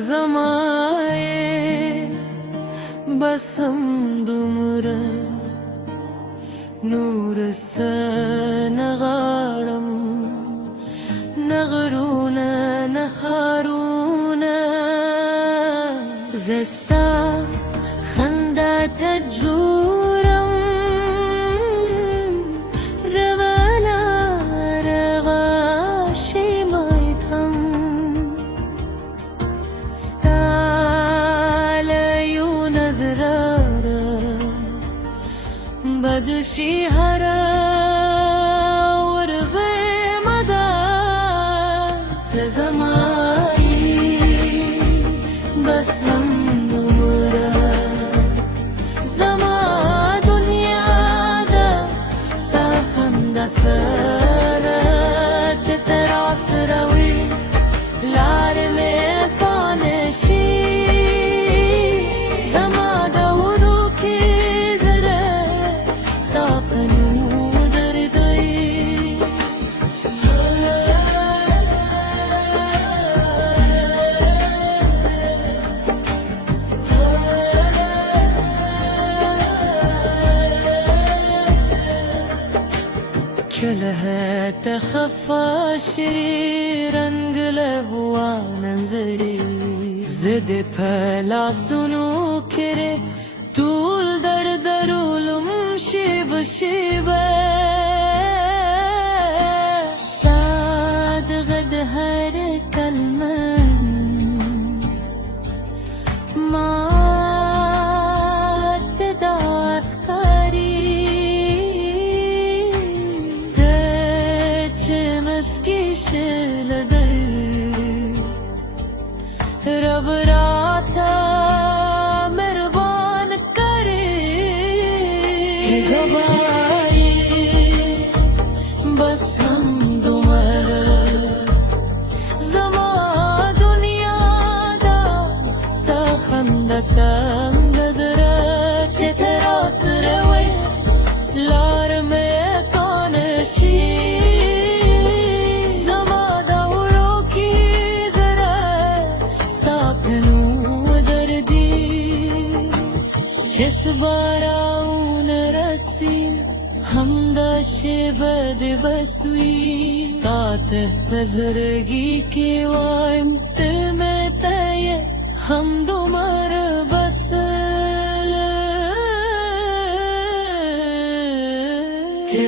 زماye basam dumra nur sanagaram nagruna naharuna zasta khanda tajuram ravala ravashi maitam بدشي هرا ورغي مدى زماي بسم نمرا زما دنيا دا ساخن دا سرا چترا سروي لار में सानशी زما دودو की كلها تخفى شريرا قلبوا ننزري زد بلا سنوكري طول دردرو لمشي بشيبه استاد غد هر كلمه ما रब राता मेहरबान करे ज़बाई बस हम तुम्हारा ज़मा दुनिया दा साखंदा संगदरा चेतरा सरवे लार में सानशी इस बाराऊन रसी हमदा शिबद बसवी तात नजरगी के वाइम दिल में तय हम दुमर बस के